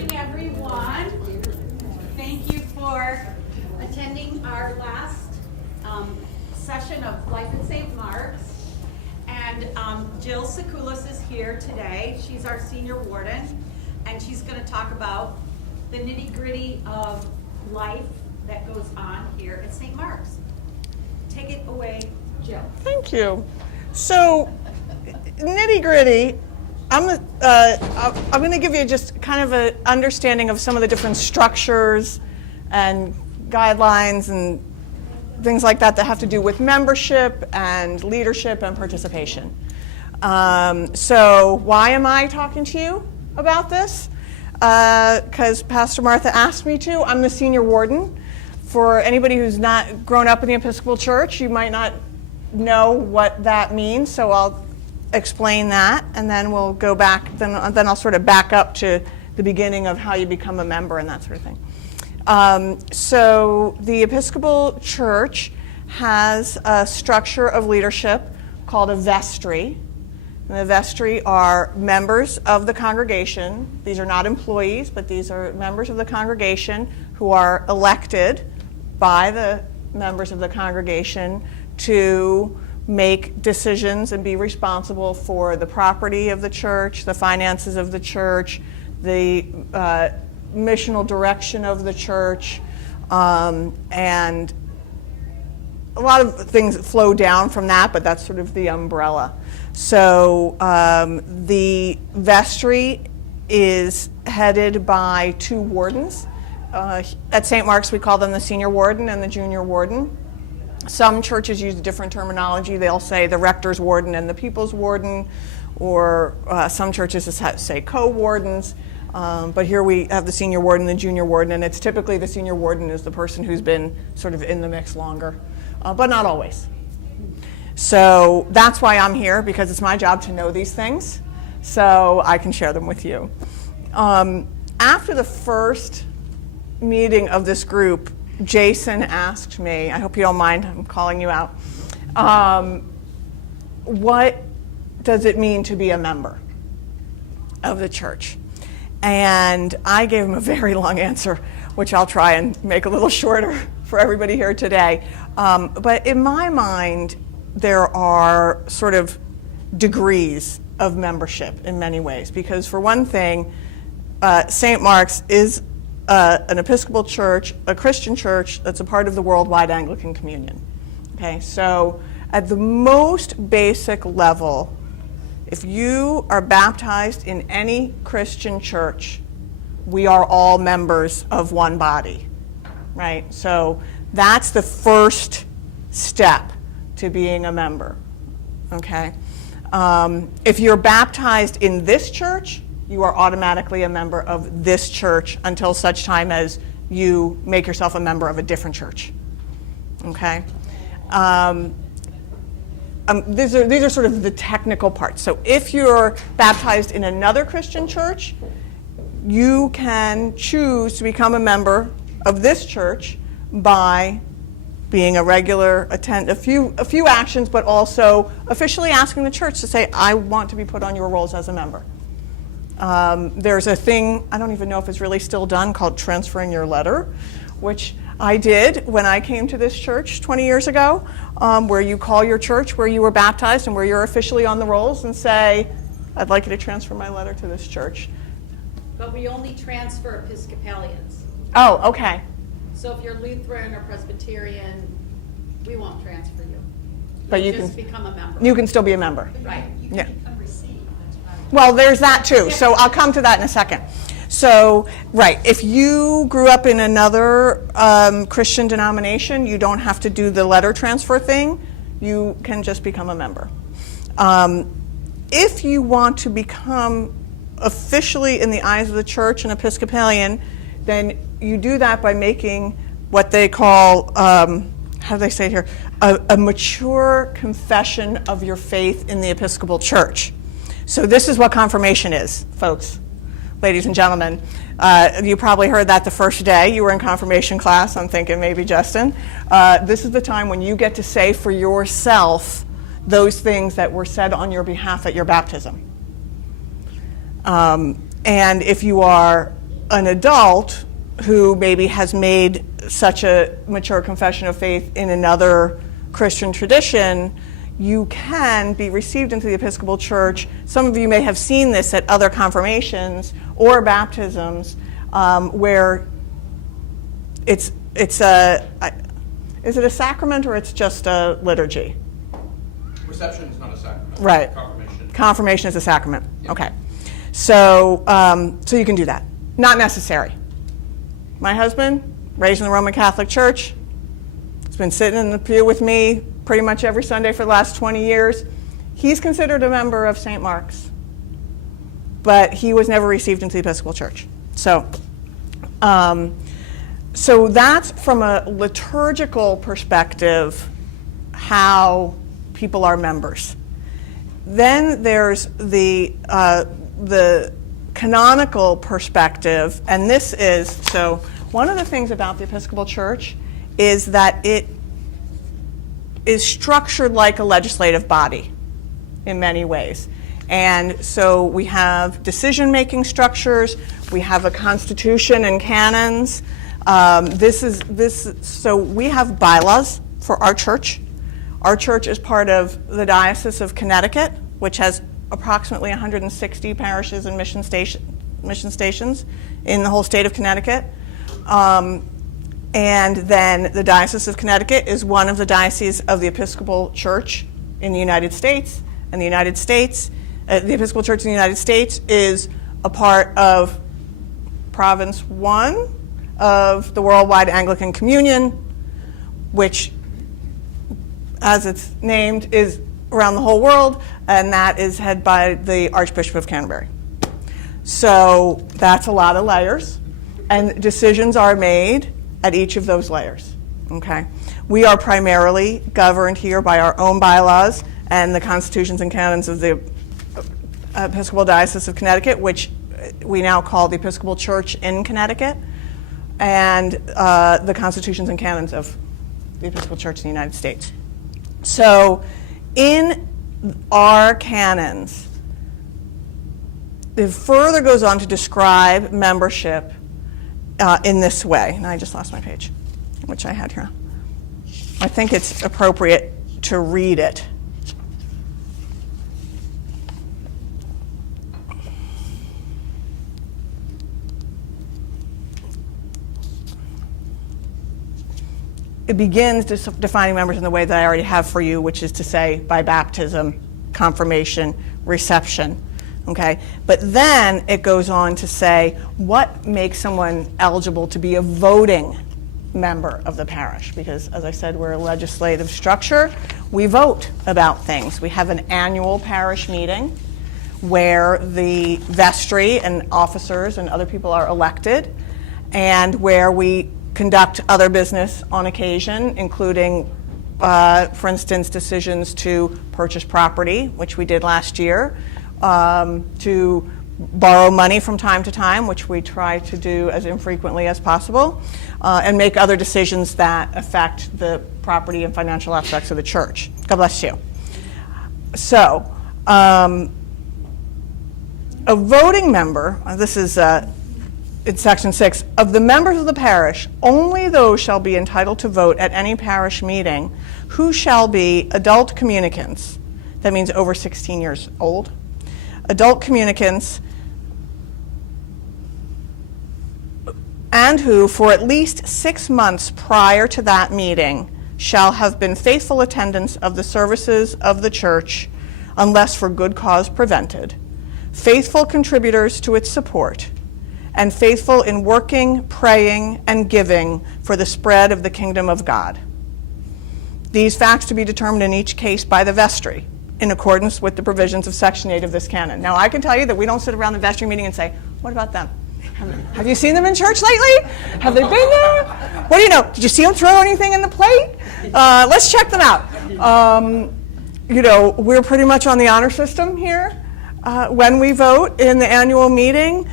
morning, everyone. Thank you for attending our last session of Life at St. Mark's. And Jill Sekulis is here today. She's our senior warden, and she's going to talk about the nitty-gritty of life that goes on here at St. Mark's. Take it away, Jill. Thank you. So, nitty-gritty, I'm going to give you just kind of an understanding of some of the different structures and guidelines and things like that that have to do with membership and leadership and participation. So why am I talking to you about this? Because Pastor Martha asked me to. I'm the senior warden. For anybody who's not grown up in the Episcopal Church, you might not know what that means, so I'll explain that, and then we'll go back, then I'll sort of back up to the beginning of how you become a member and that sort of thing. So the Episcopal Church has a structure of leadership called a vestry. And the vestry are members of the congregation. These are not employees, but these are members of the congregation who are elected by the members of the congregation to make decisions and be responsible for the property of the church, the finances of the church, the missional direction of the church, and a lot of things flow down from that, but that's sort of the umbrella. So the vestry is headed by two wardens. At St. Mark's, we call them the senior warden and the junior warden. Some churches use different terminology. They'll say the rector's warden and the people's warden, or some churches say co-wardens. But here we have the senior warden and the junior warden, and it's typically the senior warden is the person who's been sort of in the mix longer, but not always. So that's why I'm here, because it's my job to know these things, so I can share them with you. After the first meeting of this group, Jason asked me, I hope you don't mind, I'm calling you out, what does it mean to be a member of the church? And I gave him a very long answer, which I'll try and make a little shorter for everybody here today. But in my mind, there are sort of degrees of membership in many ways, because for one thing, St. Mark's is an Episcopal church, a Christian church that's a part of the Worldwide Anglican Communion. Okay, so at the most basic level, if you are baptized in any Christian church, we are all members of one body, right? So that's the first step to being a member, okay? If you're baptized in this church, you are automatically a member of this church until such time as you make yourself a member of a different church, okay? These are sort of the technical parts. So if you're baptized in another Christian church, you can choose to become a member of this church by being a regular a few actions, but also officially asking the church to say, I want to be put on your rolls as a member. There's a thing, I don't even know if it's really still done, called transferring your letter, which I did when I came to this church 20 years ago, where you call your church where you were baptized and where you're officially on the rolls and say, I'd like you to transfer my letter to this church. But we only transfer Episcopalians. Oh, okay. So if you're Lutheran or Presbyterian, we won't transfer you. But you just can become a member. You can still be a member. Right. Yeah. Well, there's that too. So I'll come to that in a second. So, right, if you grew up in another Christian denomination, you don't have to do the letter transfer thing. You can just become a member. If you want to become officially, in the eyes of the church, an Episcopalian, then you do that by making what they call, how do they say it here, a mature confession of your faith in the Episcopal Church. So this is what confirmation is, folks, ladies and gentlemen. You probably heard that the first day you were in confirmation class. I'm thinking maybe Justin. This is the time when you get to say for yourself those things that were said on your behalf at your baptism. And if you are an adult who maybe has made such a mature confession of faith in another Christian tradition, you can be received into the Episcopal Church. Some of you may have seen this at other confirmations or baptisms, where is it a sacrament or it's just a liturgy? Reception is not a sacrament. Right. Confirmation. Confirmation is a sacrament. Yeah. Okay. So, so you can do that. Not necessary. My husband, raised in the Roman Catholic Church, has been sitting in the pew with me pretty much every Sunday for the last 20 years. He's considered a member of St. Mark's, but he was never received into the Episcopal Church. So, so that's from a liturgical perspective how people are members. Then there's the canonical perspective, and this is, so one of the things about the Episcopal Church is that it is structured like a legislative body in many ways. And so we have decision-making structures, we have a constitution and canons. So we have bylaws for our church. Our church is part of the Diocese of Connecticut, which has approximately 160 parishes and mission stations in the whole state of Connecticut. And then the Diocese of Connecticut is one of the dioceses of the Episcopal Church in the United States. And the United States, the Episcopal Church in the United States is a part of Province 1 of the Worldwide Anglican Communion, which, as it's named, is around the whole world, and that is headed by the Archbishop of Canterbury. So that's a lot of layers, and decisions are made at each of those layers, okay? We are primarily governed here by our own bylaws and the constitutions and canons of the Episcopal Diocese of Connecticut, which we now call the Episcopal Church in Connecticut, and the constitutions and canons of the Episcopal Church in the United States. So in our canons, it further goes on to describe membership in this way. And I just lost my page, which I had here. I think it's appropriate to read it. It begins defining members in the way that I already have for you, which is to say by baptism, confirmation, reception, okay? But then it goes on to say what makes someone eligible to be a voting member of the parish, because as I said, we're a legislative structure. We vote about things. We have an annual parish meeting where the vestry and officers and other people are elected, and where we conduct other business on occasion, including, for instance, decisions to purchase property, which we did last year, to borrow money from time to time, which we try to do as infrequently as possible, and make other decisions that affect the property and financial aspects of the church. God bless you. So, a voting member, this is in section 6, of the members of the parish, only those shall be entitled to vote at any parish meeting who shall be adult communicants. That means over 16 years old. Adult communicants, and who for at least 6 months prior to that meeting shall have been faithful attendants of the services of the church, unless for good cause prevented, faithful contributors to its support, and faithful in working, praying, and giving for the spread of the kingdom of God. These facts to be determined in each case by the vestry, in accordance with the provisions of Section 8 of this canon. Now, I can tell you that we don't sit around the vestry meeting and say, what about them? Have you seen them in church lately? Have they been there? What do you know? Did you see them throw anything in the plate? Let's check them out. You know, we're pretty much on the honor system here. When we vote in the annual meeting,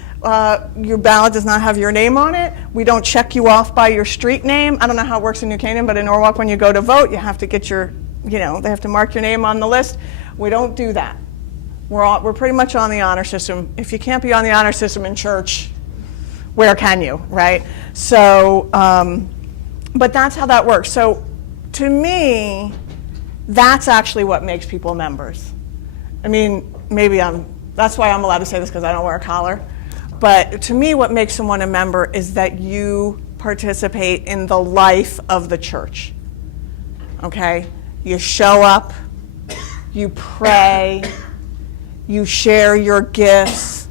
your ballot does not have your name on it. We don't check you off by your street name. I don't know how it works in New Canaan, but in Norwalk, when you go to vote, you have to get your, you know, they have to mark your name on the list. We don't do that. We're pretty much on the honor system. If you can't be on the honor system in church, where can you, right? So, but that's how that works. So to me, that's actually what makes people members. I mean, that's why I'm allowed to say this because I don't wear a collar. But to me, what makes someone a member is that you participate in the life of the church, okay? You show up, you pray, you share your gifts,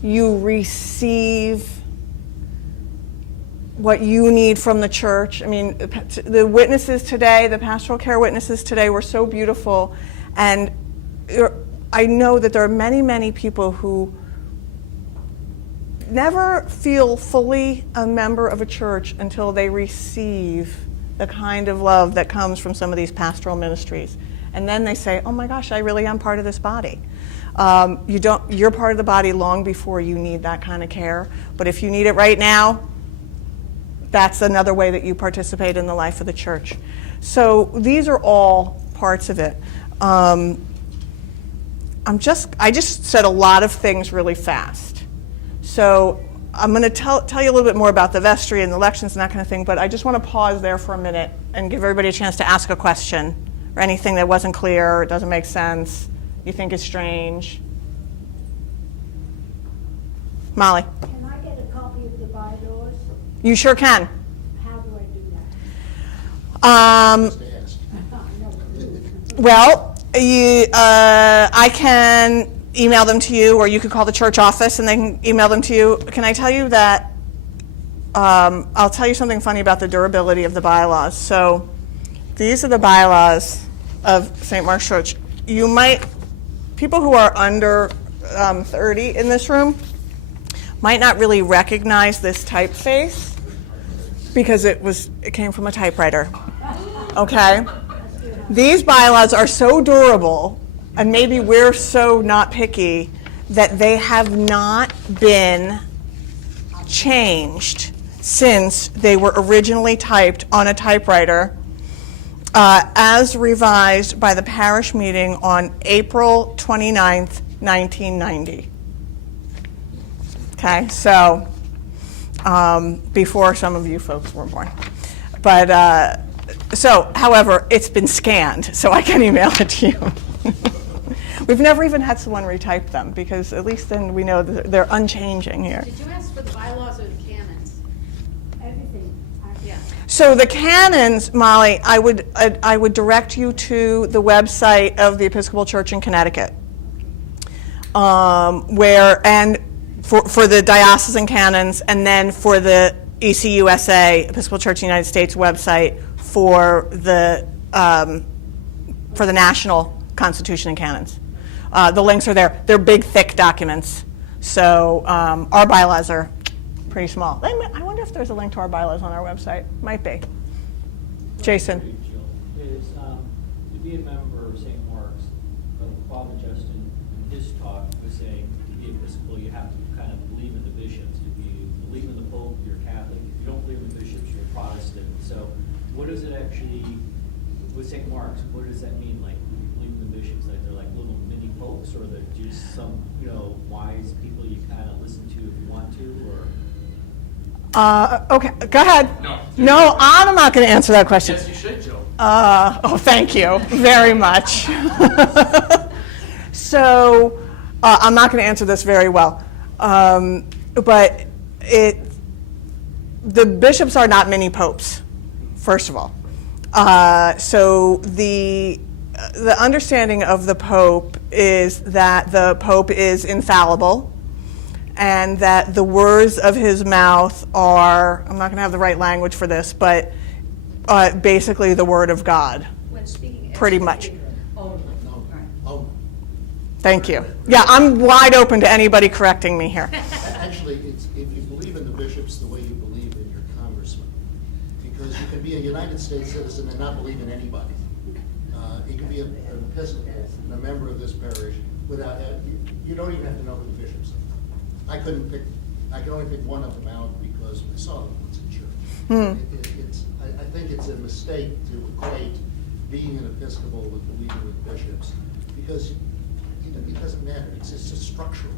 you receive what you need from the church. I mean, the witnesses today, the pastoral care witnesses today were so beautiful. And I know that there are many, many people who never feel fully a member of a church until they receive the kind of love that comes from some of these pastoral ministries. And then they say, oh my gosh, I really am part of this body. You're part of the body long before you need that kind of care. But if you need it right now, that's another way that you participate in the life of the church. So these are all parts of it. I just said a lot of things really fast. So I'm going to tell you a little bit more about the vestry and the elections and that kind of thing, but I just want to pause there for a minute and give everybody a chance to ask a question or anything that wasn't clear, or doesn't make sense, you think is strange. Molly? Can I get a copy of the bylaws? You sure can. How do I do that? Well, I can email them to you, or you could call the church office and they can email them to you. Can I tell you that, I'll tell you something funny about the durability of the bylaws. So these are the bylaws of St. Mark's Church. People who are under 30 in this room might not really recognize this typeface because it came from a typewriter, okay? These bylaws are so durable, and maybe we're so not picky, that they have not been changed since they were originally typed on a typewriter as revised by the parish meeting on April 29th, 1990. Okay, so before some of you folks were born. But however, it's been scanned, so I can email it to you. We've never even had someone retype them, because at least then we know that they're unchanging here. Did you ask for the bylaws or the canons? Everything. Yeah. So the canons, Molly, I would direct you to the website of the Episcopal Church in Connecticut, for the diocesan canons, and then for the ECUSA, Episcopal Church in the United States website for the national constitution and canons. The links are there. They're big, thick documents. So our bylaws are pretty small. I wonder if there's a link to our bylaws on our website. Might be. Jason. Is to be a member of St. Mark's, Father Justin, in his talk, was saying to be Episcopal, you have to kind of believe in the bishops. If you believe in the Pope, you're Catholic. If you don't believe in the bishops, you're Protestant. So what does it actually, with St. Mark's, what does that mean? Like, you believe in the bishops, like they're like little mini popes, or they're just some, wise people you kind of listen to if you want to, or? Okay, go ahead. No, I'm not going to answer that question. Yes, you should, Joe. Thank you very much. So I'm not going to answer this very well. But the bishops are not mini popes, first of all. So the understanding of the Pope is that the Pope is infallible, and that the words of his mouth are, I'm not going to have the right language for this, but basically the word of God. When speaking. Pretty much. Only. Thank you. Yeah, I'm wide open to anybody correcting me here. Actually, it's if you believe in the bishops the way you believe in your congressman. Because you can be a United States citizen and not believe in anybody. You can be an Episcopal and a member of this parish without, you don't even have to know who the bishops are. I can only pick one of them out because I saw them once in church. I think it's a mistake to equate being an Episcopal with believing with bishops, because it doesn't matter. It's just structural.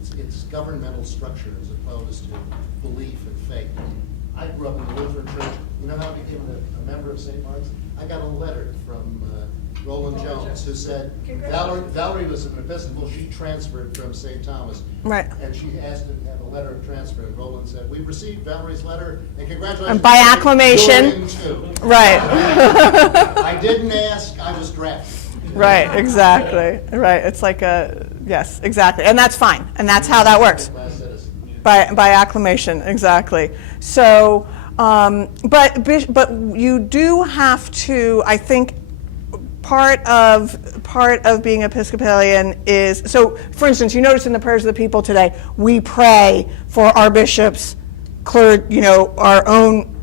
It's governmental structure as opposed to belief and faith. I grew up in the Lutheran Church. You know how I became a member of St. Mark's? I got a letter from Roland Jones, who said, Valerie was an Episcopal, she transferred from St. Thomas. Right. And she asked to have a letter of transfer, and Roland said, "We received Valerie's letter, and congratulations." And by acclamation. You're in too." Right. I didn't ask, I was drafted. Right, exactly. Right. It's like yes, exactly. And that's fine. And that's how that works. Class citizen. By acclamation, exactly. So, but you do have to, I think, part of being Episcopalian is, so for instance, you notice in the prayers of the people today, we pray for our bishops, our own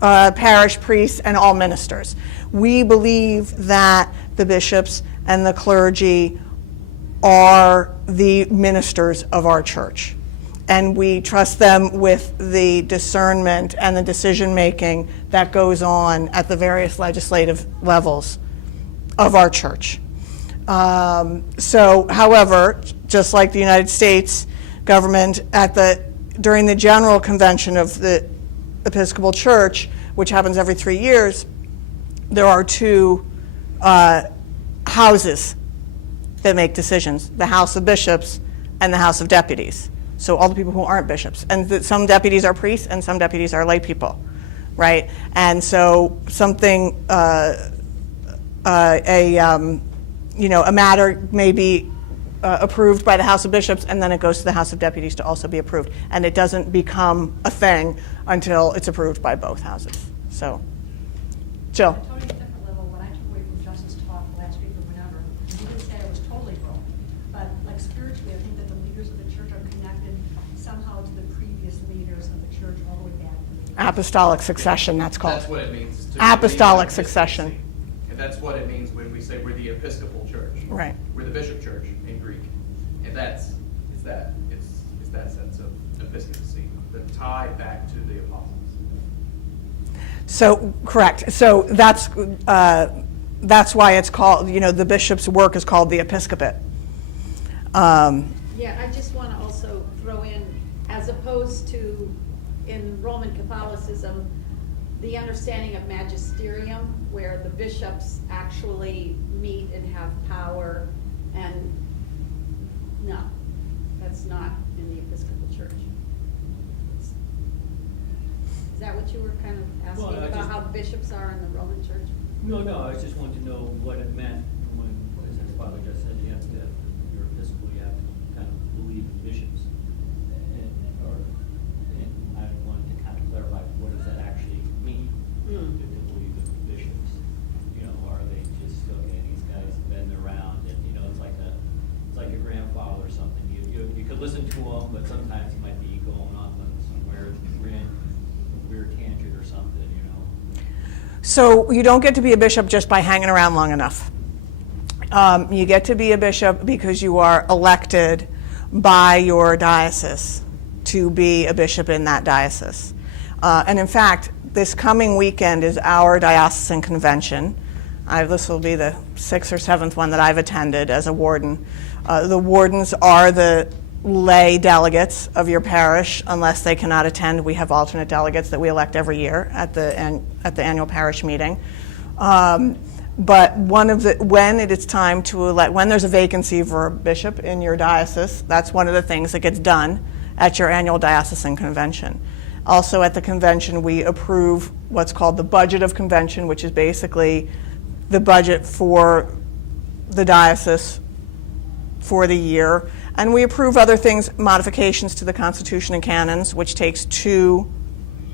parish priests and all ministers. We believe that the bishops and the clergy are the ministers of our church. And we trust them with the discernment and the decision-making that goes on at the various legislative levels of our church. So, however, just like the United States government during the General Convention of the Episcopal Church, which happens every 3 years, there are two houses that make decisions, the House of Bishops and the House of Deputies. So all the people who aren't bishops. And some deputies are priests and some deputies are lay people, right? And so something, a matter may be approved by the House of Bishops, and then it goes to the House of Deputies to also be approved. And it doesn't become a thing until it's approved by both houses. So, Jill. Totally different level. When I took away from Justin's talk last week or whenever, he didn't say I was totally wrong. But like spiritually, I think that the leaders of the church are connected somehow to the previous leaders of the church all the way back to the Apostolic succession, that's called. That's what it means. To Apostolic believe in succession. episcopacy. And that's what it means when we say we're the Episcopal Church. Right. We're the Bishop Church in Greek. And it's that sense of episcopacy, the tie back to the apostles. So, correct. So that's why it's called, the bishop's work is called the episcopate. Yeah, I just want to also throw in, as opposed to in Roman Catholicism, the understanding of magisterium, where the bishops actually meet and have power, and no, that's not in the Episcopal Church. Is that what you were kind of asking Well, I about, just- how bishops are in the Roman Church? No, I just wanted to know what it meant when, as Father just said, you have to, you're Episcopal, you have to kind of believe in bishops. And I wanted to kind of clarify, what does that actually mean? Mm. To believe in bishops? Are they just, okay, these guys have been around, and, it's like a grandfather or something. You could listen to him, but sometimes he might be going off on some weird tangent or something, So you don't get to be a bishop just by hanging around long enough. You get to be a bishop because you are elected by your diocese to be a bishop in that diocese. And in fact, this coming weekend is our diocesan convention. This will be the 6th or 7th one that I've attended as a warden. The wardens are the lay delegates of your parish. Unless they cannot attend, we have alternate delegates that we elect every year at the annual parish meeting. But when it is time to elect, when there's a vacancy for a bishop in your diocese, that's one of the things that gets done at your annual diocesan convention. Also at the convention, we approve what's called the budget of convention, which is basically the budget for the diocese for the year. And we approve other things, modifications to the Constitution and canons, which takes 2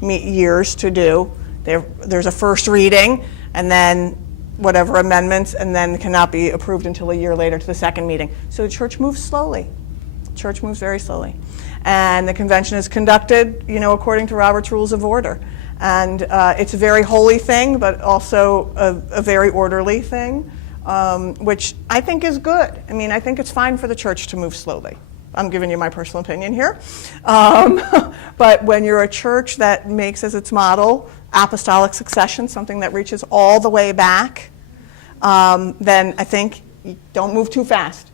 years to do. There's a first reading, and then whatever amendments, and then cannot be approved until a year later to the second meeting. So the church moves slowly. The church moves very slowly. And the convention is conducted, according to Robert's Rules of Order. And it's a very holy thing, but also a very orderly thing. Which I think is good. I think it's fine for the church to move slowly. I'm giving you my personal opinion here. But when you're a church that makes as its model apostolic succession, something that reaches all the way back, then I think you don't move too fast.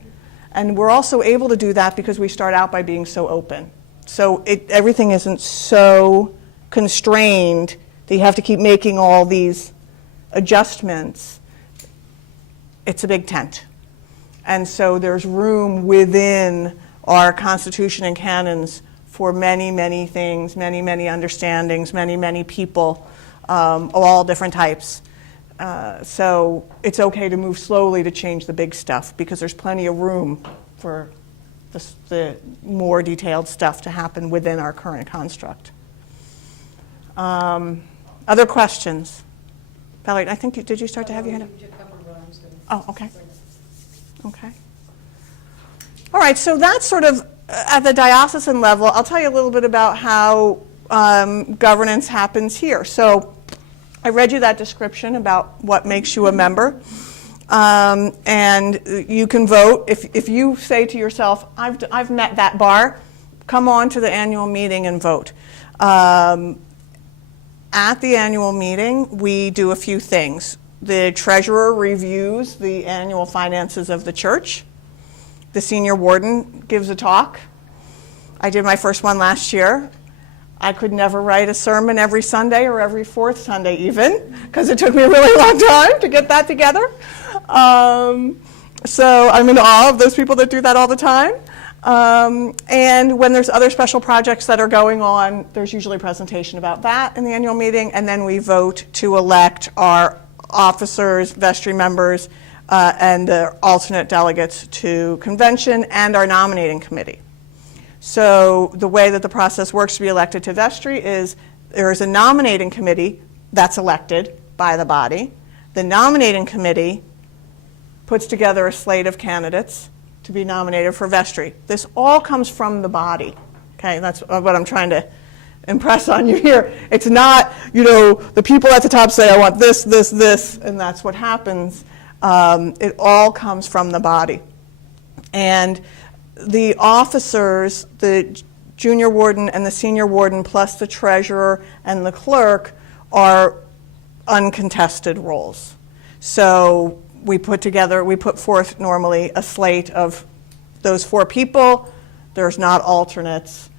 And we're also able to do that because we start out by being so open. So everything isn't so constrained that you have to keep making all these adjustments. It's a big tent. And so there's room within our Constitution and canons for many, many things, many, many understandings, many, many people of all different types. So it's okay to move slowly to change the big stuff because there's plenty of room for the more detailed stuff to happen within our current construct. Other questions? Valerie, I think did you start to have your hand up? Oh, okay. Okay. All right, so that's sort of at the diocesan level. I'll tell you a little bit about how governance happens here. So I read you that description about what makes you a member. And you can vote. If you say to yourself, I've met that bar, come on to the annual meeting and vote. At the annual meeting, we do a few things. The treasurer reviews the annual finances of the church. The senior warden gives a talk. I did my first one last year. I could never write a sermon every Sunday or every fourth Sunday even, because it took me a really long time to get that together. So I'm in awe of those people that do that all the time. And when there's other special projects that are going on, there's usually a presentation about that in the annual meeting, and then we vote to elect our officers, vestry members, and the alternate delegates to convention and our nominating committee. So the way that the process works to be elected to vestry is there is a nominating committee that's elected by the body. The nominating committee puts together a slate of candidates to be nominated for vestry. This all comes from the body. Okay, that's what I'm trying to impress on you here. It's not, the people at the top say, I want this, this, this, and that's what happens. It all comes from the body. And the officers, the junior warden and the senior warden, plus the treasurer and the clerk, are uncontested roles. So we put forth normally a slate of those 4 people. There's not alternates,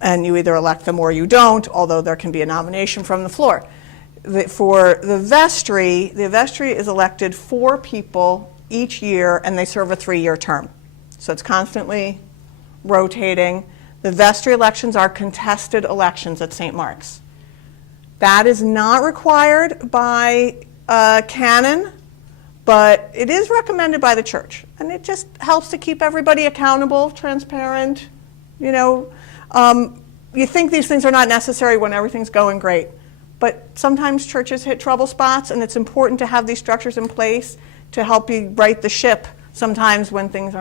and you either elect them or you don't, although there can be a nomination from the floor. For the vestry is elected 4 people each year, and they serve a 3-year term. So it's constantly rotating. The vestry elections are contested elections at St. Mark's. That is not required by canon, but it is recommended by the church. And it just helps to keep everybody accountable, transparent. You think these things are not necessary when everything's going great. But sometimes churches hit trouble spots, and it's important to have these structures in place to help you right the ship sometimes when things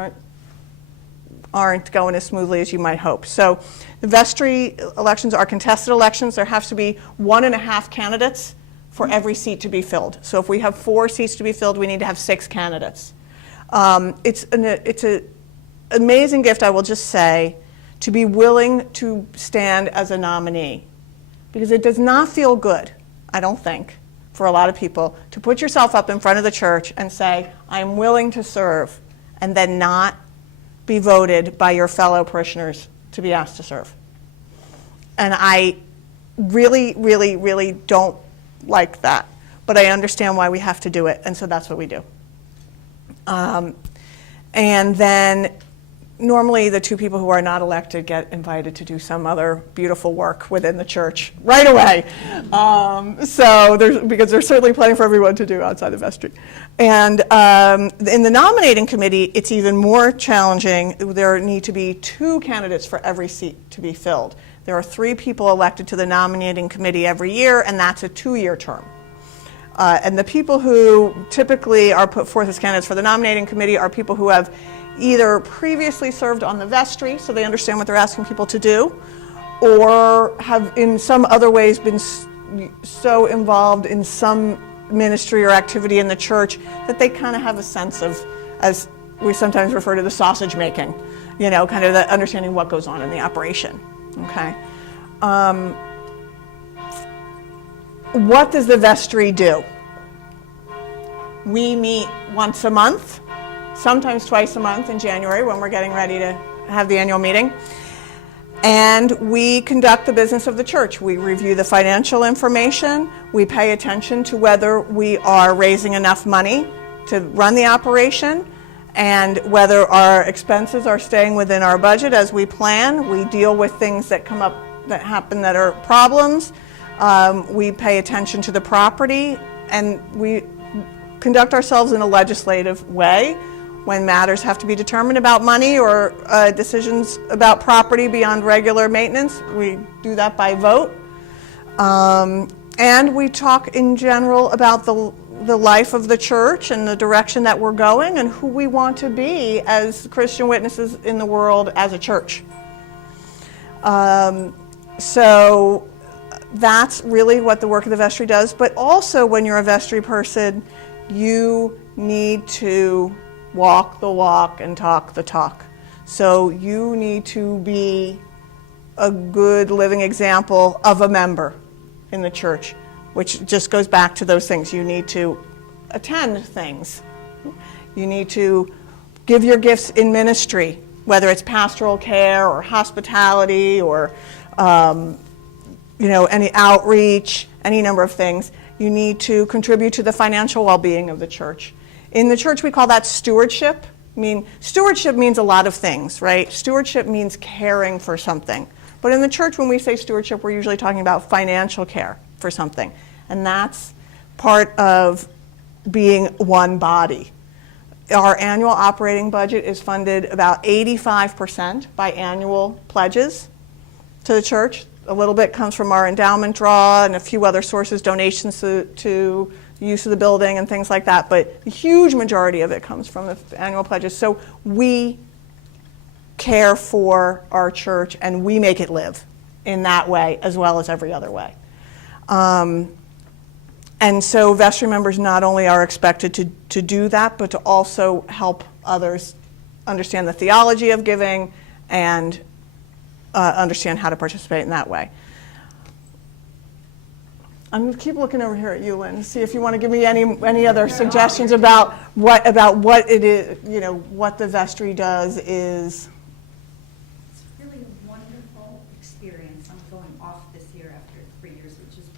aren't going as smoothly as you might hope. So the vestry elections are contested elections. There has to be 1.5 candidates for every seat to be filled. So if we have 4 seats to be filled, we need to have 6 candidates. It's an amazing gift, I will just say, to be willing to stand as a nominee. Because it does not feel good, I don't think, for a lot of people, to put yourself up in front of the church and say, I'm willing to serve, and then not be voted by your fellow parishioners to be asked to serve. And I really, really, really don't like that. But I understand why we have to do it, and so that's what we do. And then normally the 2 people who are not elected get invited to do some other beautiful work within the church right away. Because there's certainly plenty for everyone to do outside the vestry. And in the nominating committee, it's even more challenging. There need to be 2 candidates for every seat to be filled. There are 3 people elected to the nominating committee every year, and that's a 2-year term. And the people who typically are put forth as candidates for the nominating committee are people who have either previously served on the vestry, so they understand what they're asking people to do, or have in some other ways been so involved in some ministry or activity in the church that they kind of have a sense of, as we sometimes refer to, the sausage making, kind of the understanding what goes on in the operation. Okay. What does the vestry do? We meet once a month, sometimes twice a month in January when we're getting ready to have the annual meeting. And we conduct the business of the church. We review the financial information. We pay attention to whether we are raising enough money to run the operation and whether our expenses are staying within our budget as we plan. We deal with things that come up, that happen, that are problems. We pay attention to the property, and we conduct ourselves in a legislative way. When matters have to be determined about money or decisions about property beyond regular maintenance, we do that by vote. And we talk in general about the life of the church and the direction that we're going and who we want to be as Christian witnesses in the world as a church. So that's really what the work of the vestry does. But also, when you're a vestry person, you need to walk the walk and talk the talk. So you need to be a good living example of a member in the church, which just goes back to those things. You need to attend things. You need to give your gifts in ministry, whether it's pastoral care or hospitality or any outreach, any number of things. You need to contribute to the financial well-being of the church. In the church, we call that stewardship. Stewardship means a lot of things, right? Stewardship means caring for something. But in the church, when we say stewardship, we're usually talking about financial care for something. And that's part of being one body. Our annual operating budget is funded about 85% by annual pledges to the church. A little bit comes from our endowment draw and a few other sources, donations to use of the building and things like that, but the huge majority of it comes from the annual pledges. So we care for our church and we make it live in that way as well as every other way. And so vestry members not only are expected to do that, but to also help others understand the theology of giving and understand how to participate in that way. I'm going to keep looking over here at you, Lynn, see if you want to give me any other suggestions about what it is, what the vestry does is. It's really a wonderful experience. I'm going off this year after 3 years, which is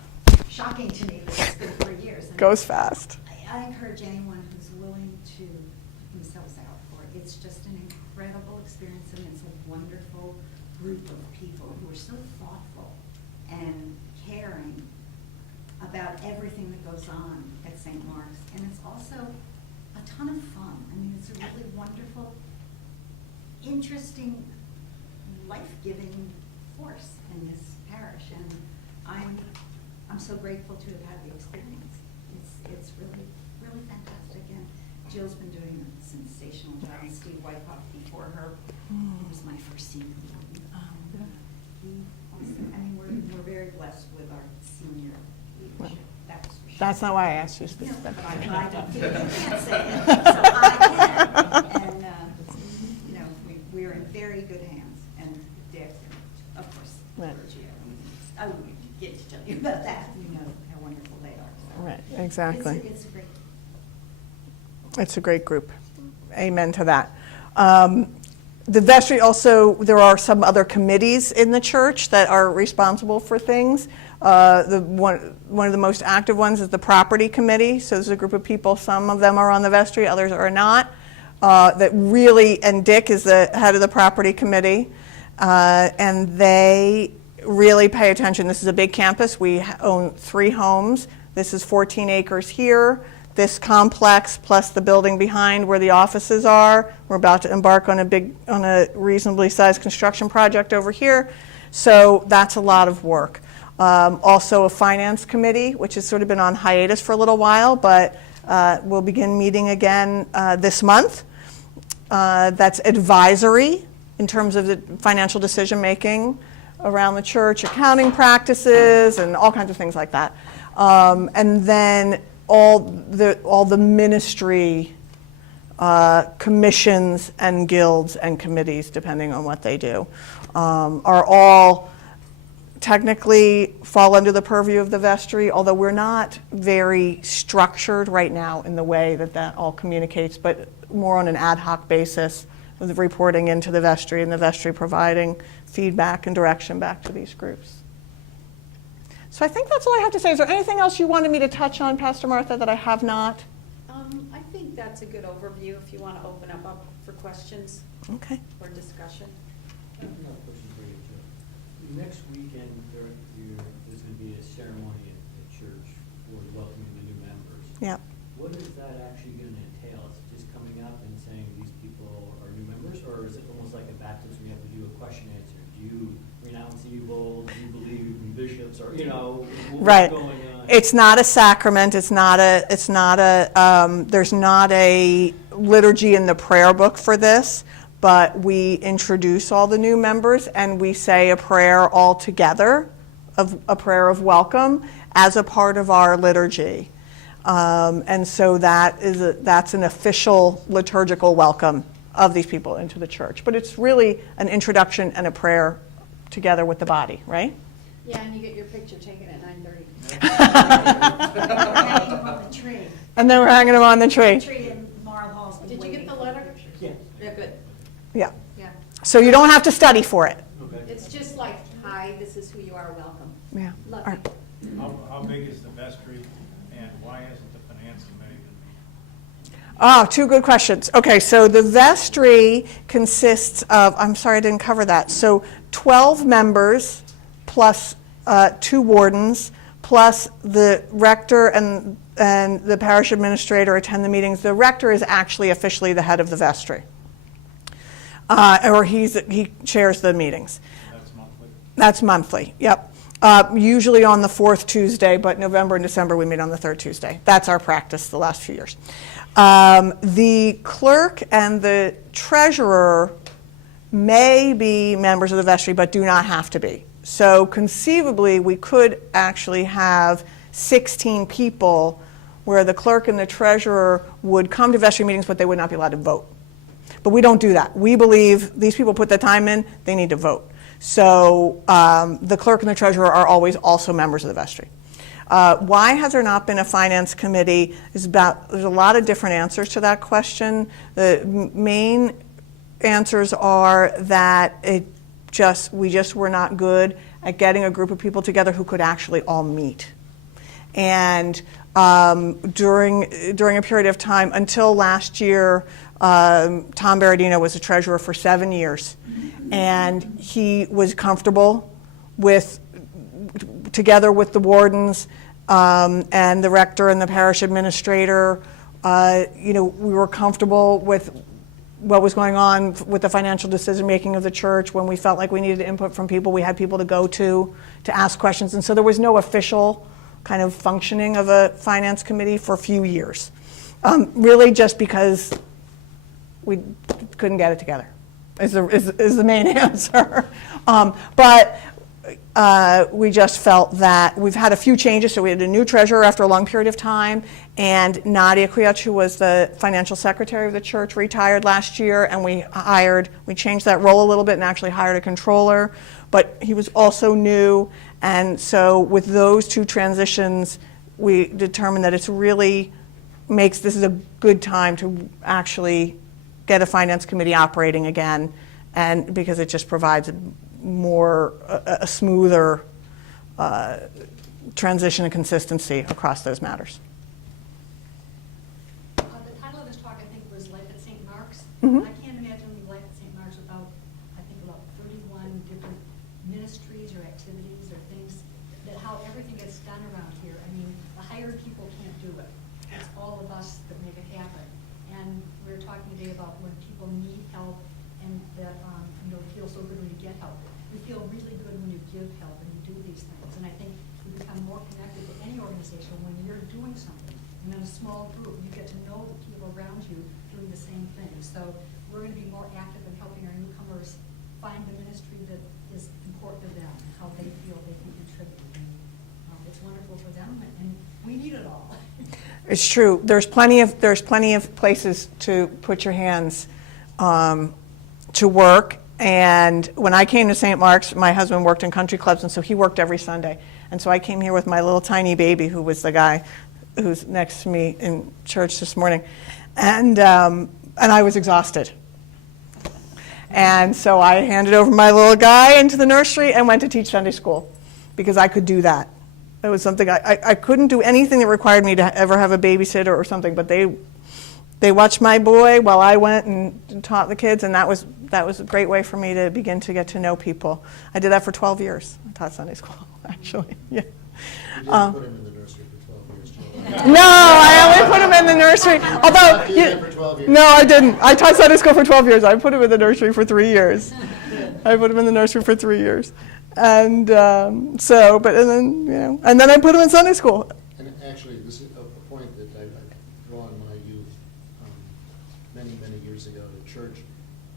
shocking to me, but it's been 3 years. And Goes fast. I encourage anyone who's willing to put themselves out for it. It's just an incredible experience, and it's a wonderful group of people who are so thoughtful and caring about everything that goes on at St. Mark's. And it's also a ton of fun. It's a really wonderful, interesting, life-giving force in this parish. And I'm so grateful to have had the experience. It's really, really fantastic. And Jill's been doing a sensational job, and Steve Wyckoff before her. He was my first senior. We're very blessed with our senior leadership. That's for sure. That's not why I asked you to speak. No, but I can't say it, so I can. And, we're in very good hands. And Dick, and of course, Right. Sergio. I wouldn't get to tell you about that. You know how wonderful they are. So Right, exactly. It's great. It's a great group. Amen to that. The vestry also, there are some other committees in the church that are responsible for things. One of the most active ones is the property committee. So there's a group of people, some of them are on the vestry, others are not. That really, and Dick is the head of the property committee, and they really pay attention. This is a big campus. We own 3 homes. This is 14 acres here. This complex plus the building behind where the offices are. We're about to embark on a reasonably sized construction project over here. So that's a lot of work. Also a finance committee, which has sort of been on hiatus for a little while, but we'll begin meeting again this month. That's advisory in terms of the financial decision making around the church, accounting practices, and all kinds of things like that. And then all the ministry commissions and guilds and committees, depending on what they do, are all technically fall under the purview of the vestry, although we're not very structured right now in the way that all communicates. But more on an ad hoc basis, with reporting into the vestry and the vestry providing feedback and direction back to these groups. So I think that's all I have to say. Is there anything else you wanted me to touch on, Pastor Martha, that I have not? I think that's a good overview if you want to open up for questions Okay. or discussion. I have another question for you, Joe. Next weekend, there's going to be a ceremony at church for welcoming the new members. Yeah. What is that actually going to entail? Is it just coming up and saying these people are new members, or is it almost like a baptism? You have to do a question answer. Do you renounce evil? Do you believe in bishops? Or what's Right. going on? It's not a sacrament. There's not a liturgy in the prayer book for this, but we introduce all the new members and we say a prayer all together, a prayer of welcome as a part of our liturgy. And so that's an official liturgical welcome of these people into the church. But it's really an introduction and a prayer together with the body, right? Yeah, and you get your picture taken at 9:30. Hanging on the tree. And then we're hanging them on the tree. Tree in Marl Hall's been Did you get waiting the for letter? pictures. Yeah. Yeah, good. Yeah. Yeah. So you don't have to study for it. Okay. It's just like, hi, this is who you are, welcome. Yeah. Love All you. right. How big is the vestry, and why hasn't the finance committee been meeting? Oh, two good questions. Okay, so the vestry consists of, I'm sorry I didn't cover that, so 12 members plus 2 wardens, plus the rector and the parish administrator attend the meetings. The rector is actually officially the head of the vestry, or he chairs the meetings. That's monthly? That's monthly, yep. Usually on the 4th Tuesday, but November and December we meet on the 3rd Tuesday. That's our practice the last few years. The clerk and the treasurer may be members of the vestry, but do not have to be. So conceivably, we could actually have 16 people where the clerk and the treasurer would come to vestry meetings, but they would not be allowed to vote. But we don't do that. We believe these people put the time in, they need to vote. So the clerk and the treasurer are always also members of the vestry. Why has there not been a finance committee? There's a lot of different answers to that question. The main answers are that we just were not good at getting a group of people together who could actually all meet. And during a period of time until last year, Tom Berardino was the treasurer for 7 years, and he was comfortable together with the wardens and the rector and the parish administrator. We were comfortable with what was going on with the financial decision making of the church. When we felt like we needed input from people, we had people to go to ask questions, and so there was no official kind of functioning of a finance committee for a few years, really just because we couldn't get it together is the main answer. But we just felt that we've had a few changes. So we had a new treasurer after a long period of time, and Nadia Kriach, who was the financial secretary of the church, retired last year, and we changed that role a little bit and actually hired a controller, but he was also new. And so with those two transitions, we determined that this is a good time to actually get a finance committee operating again, and because it just provides a smoother transition and consistency across those matters. The title of this talk, I think, was Life at St. Mark's. Mhm. I can't imagine Life at St. Mark's without, I think, about 31 different ministries or activities or things, that how everything gets done around here. I mean, the hired people can't do it. It's all of us that make it happen. And we were talking today about when people need help and that, feel so good when you get help. We feel really good when you give help and you do these things. And I think we become more connected to any organization when you're doing something. And in a small group, you get to know the people around you doing the same thing. So we're going to be more active in helping our newcomers find the ministry that is important to them, and how they feel they can contribute. And, it's wonderful for them, and we need it all. It's true. There's plenty of places to put your hands to work. And when I came to St. Mark's, my husband worked in country clubs, and so he worked every Sunday. And so I came here with my little tiny baby, who was the guy who's next to me in church this morning. And and I was exhausted. And so I handed over my little guy into the nursery and went to teach Sunday school because I could do that. It was something I couldn't do anything that required me to ever have a babysitter or something, but they watched my boy while I went and taught the kids, and that was a great way for me to begin to get to know people. I did that for 12 years. I taught Sunday school, actually. Yeah. You didn't put him in the nursery for 12 years, Jill. No, I only put him in the nursery. Although, Not doing that for 12 years. no, I didn't. I taught Sunday school for 12 years. I put him in the nursery for 3 years. I put him in the nursery for 3 years, and and then I put him in Sunday school. And actually, this is a point that I've drawn in my youth many, many years ago at a church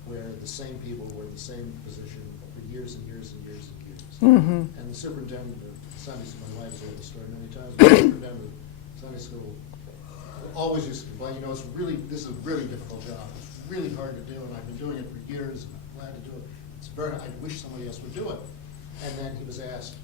where the same people were in the same position for years and years and years and years. Mm-hmm. And the superintendent of Sunday school, my wife's heard the story many times, but the superintendent of Sunday school always used to complain, this is a really difficult job. It's really hard to do, and I've been doing it for years, and I'm glad to do it. I wish somebody else would do it. And then he was asked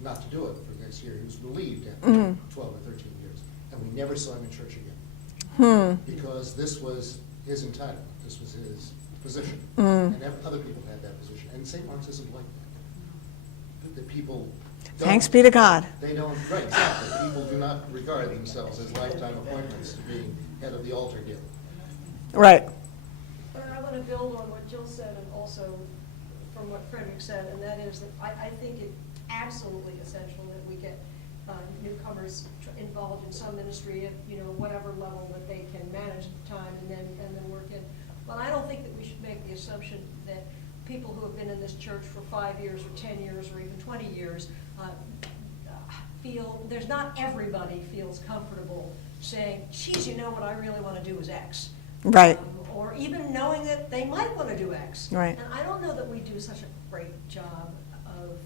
not to do it for the next year. He was relieved after 12 or 13 years. And we never saw him in church again. Because this was his entitlement. This was his position. And other people had that position. And St. Mark's isn't like that. The people don't. Thanks be to God. They don't, right, exactly. People do not regard themselves as lifetime appointments to being head of the altar guild. Right. But I want to build on what Jill said and also from what Frederick said, and that is that I think it's absolutely essential that we get newcomers involved in some ministry at whatever level that they can manage the time and then work in. But I don't think that we should make the assumption that people who have been in this church for 5 years or 10 years or even 20 years feel, not everybody feels comfortable saying, geez, what I really want to do is X. Right. Or even knowing that they might want to do X. Right. And I don't know that we do such a great job of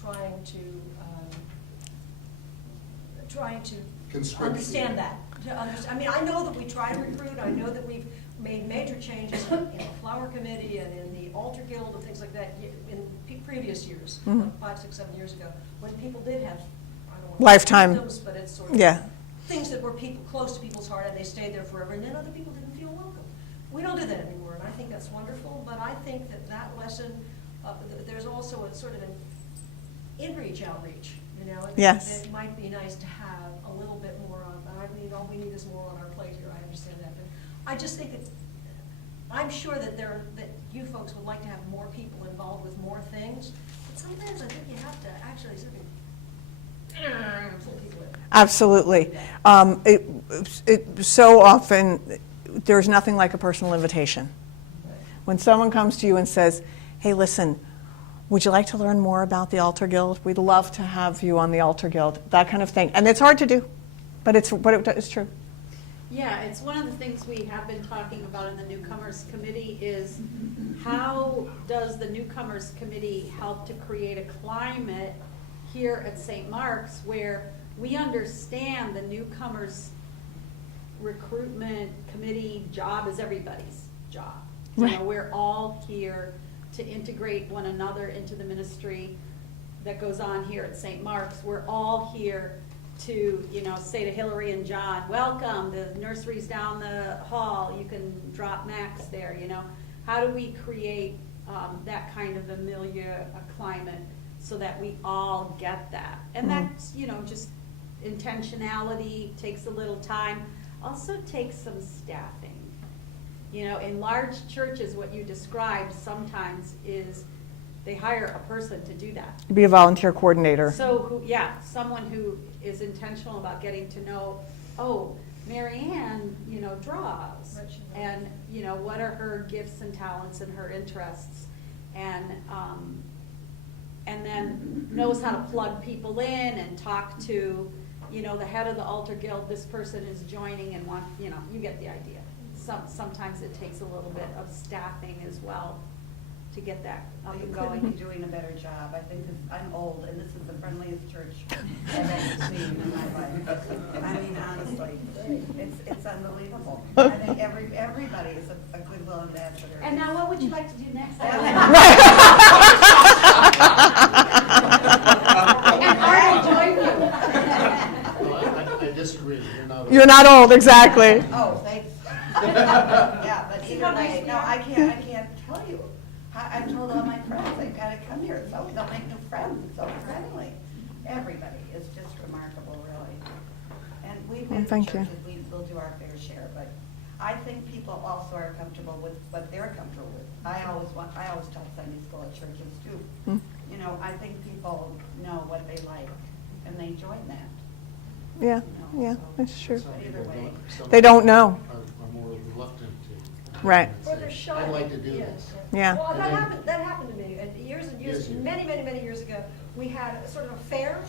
trying to Conscript understand you. that. I know that we try to recruit. I know that we've made major changes in the flower committee and in the altar guild and things like that in previous years, like 5, 6, 7 years ago, when people did have, I don't want to Lifetime. symptoms, but it's sort of Yeah. things that were close to people's heart and they stayed there forever, and then other people didn't feel welcome. We don't do that anymore, and I think that's wonderful, but I think that lesson, there's also a sort of an in-reach outreach, Yes. It might be nice to have a little bit more of, all we need is more on our plate here, I understand that, but I just think that, I'm sure that that you folks would like to have more people involved with more things, but sometimes I think you have to actually sort of pull people in. Absolutely. So often, there's nothing like a personal invitation. When someone comes to you and says, hey, listen, would you like to learn more about the Altar Guild? We'd love to have you on the Altar Guild, that kind of thing. And it's hard to do, but it's true. Yeah, it's one of the things we have been talking about in the Newcomers Committee is how does the Newcomers Committee help to create a climate here at St. Mark's where we understand the newcomers recruitment committee job is everybody's job. Right. We're all here to integrate one another into the ministry that goes on here at St. Mark's. We're all here to, say to Hillary and John, welcome, the nursery's down the hall, you can drop Max there, How do we create that kind of a milieu, a climate, so that we all get that? And that's, just intentionality, takes a little time, also takes some staffing. In large churches, what you described sometimes is they hire a person to do that. Be a volunteer coordinator. So, someone who is intentional about getting to know, Mary Ann, draws. And, what are her gifts and talents and her interests? And then knows how to plug people in and talk to, the head of the altar guild, this person is joining and you get the idea. Sometimes it takes a little bit of staffing as well to get that up and You going. couldn't be doing a better job. I think I'm old, and this is the friendliest church I've ever seen in my life. Honestly, it's unbelievable. I think everybody is a goodwill ambassador. And now what would you like to do next? And Art will join you. Well, I disagree. You're not. You're not old, exactly. Oh, thanks. Yeah, here, so they'll make new friends, it's so friendly. Everybody is just remarkable, really. And we've been to thank you. churches, we'll do our fair share, but I think people also are comfortable with what they're comfortable with. I always taught Sunday school at churches too. Hmm. You know, I think people know what they like, and they join that. Yeah, you know, yeah, so- that's true. Some But people either way. some They don't know. Are more reluctant to. Right. say, Or they're shy. I'd like to do Yes. this. Yeah. Well, And then- that happened to me, and years and years, Yes, you- many years ago, we had a sort of a fair.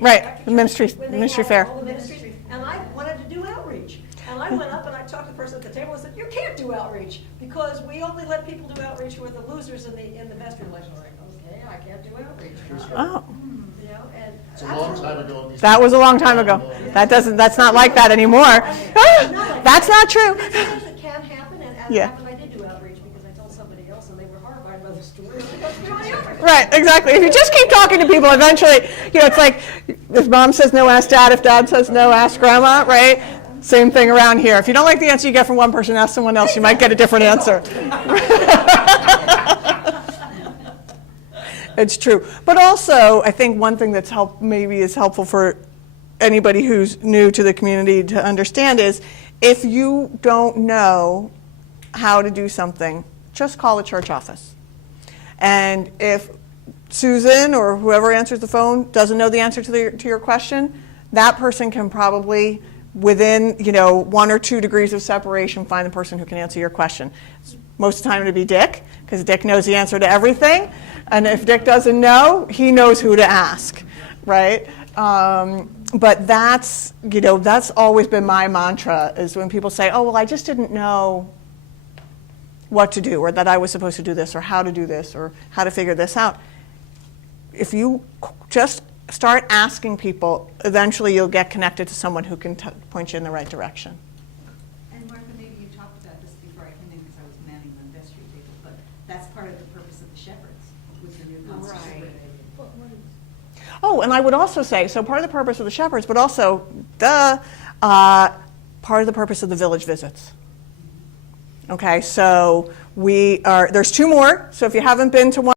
Right, after the ministry- church, when they ministry had fair. all the ministries, and I wanted to do outreach. And I went up and I talked to the person at the table and said, you can't do outreach, because we only let people do outreach who are the losers in the vestry election. I was like, okay, I can't do outreach. Oh, You know, and. It's a long time ago. These that was a long time people- ago. That's not like that anymore. That's not true. There's things that can happen, and as it Yeah. happened, I did do outreach because I told somebody else and they were horrified by the story. Because we only outreach. Right, exactly. If you just keep talking to people, eventually, it's like, if mom says no, ask dad. If dad says no, ask grandma, right? Same thing around here. If you don't like the answer you get from one person, ask someone else. You might get a different answer. It's true. But also, I think one thing that's maybe is helpful for anybody who's new to the community to understand is, if you don't know how to do something, just call the church office. And if Susan or whoever answers the phone doesn't know the answer to your question, that person can probably, within 1 or 2 degrees of separation, find the person who can answer your question. Most of the time it'll be Dick, because Dick knows the answer to everything. And if Dick doesn't know, he knows who to ask, right? But that's always been my mantra, is when people say, oh, well, I just didn't know what to do, or that I was supposed to do this, or how to do this, or how to figure this out. If you just start asking people, eventually you'll get connected to someone who can point you in the right direction. And Martha, maybe you talked about this before I came in because I was manning the vestry table, but that's part of the purpose of the shepherds, with the new concept. Oh, and I would also say, so part of the purpose of the shepherds, but also part of the purpose of the village visits. Okay, so there's 2 more. So if you haven't been to one,